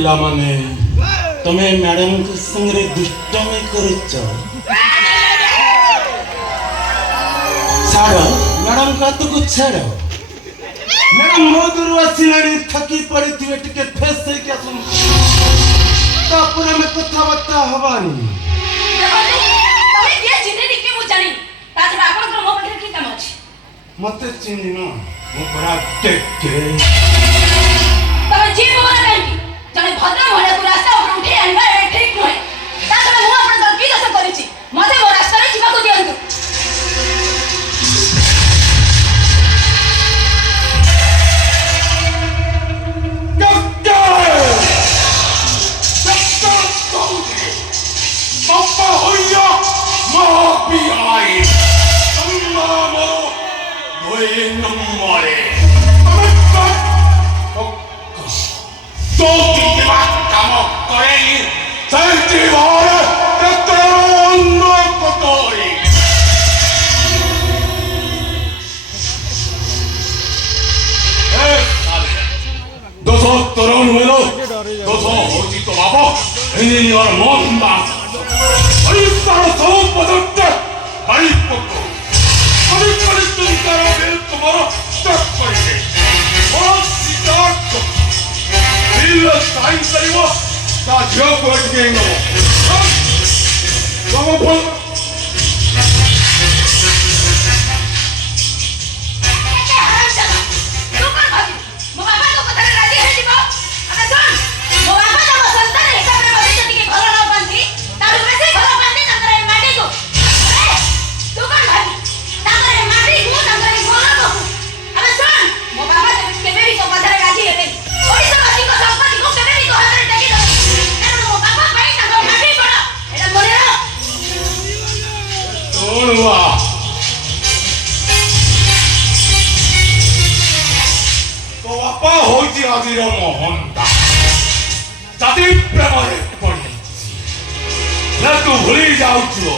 ପିଲାମାନେ ତମେ ମ୍ୟାଡାମଙ୍କ ସାଙ୍ଗରେ ଦୁଷ୍ଟମି କରୁଛ। ଛାଡ଼ ମ୍ୟାଡାମଙ୍କ ହାତକୁ ଛାଡ଼। ମ୍ୟାଡାମ ମୋ ଦୂର ଆସିଲାଣି, ଥକି ପଡ଼ିଥିବେ, ଟିକେ ଫ୍ରେଶ୍ ହେଇକି ଆସନ୍ତୁ, ତାପରେ ଆମେ କଥାବାର୍ତ୍ତା ହବାନି। ମତେ ଚିହ୍ନିନ? ମୁଁ ପରା ଟେକେ। ଜଣେ ଭଦ୍ର ମହିଳାକୁ ରାସ୍ତା ଉପରେ ଉଠେଇ ଆଣିବା ଠିକ ନୁହେଁ। ତା ଛଡ଼ା ମୁଁ ଆପଣଙ୍କର କି ଦୋଷ କରିଛି? ମତେ ମୋ ରାସ୍ତାରେ ଯିବାକୁ ଦିଅନ୍ତୁ। ଭୁଲି ଯାଉଛୁ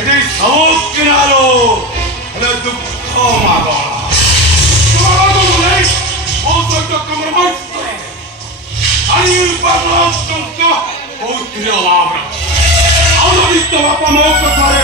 ଏଠି ସବୁ କିଣାଲୋ ହେଲେ ଦୁଃଖ ମାଗଣା। ମୋ ସହିତ କମ୍ପ୍ରମାଇଜ କରେ। କହୁଥିଲେ ଅଭାବ ଆଉ ଯଦି ତୋ ବାପା ମୋ କଥାରେ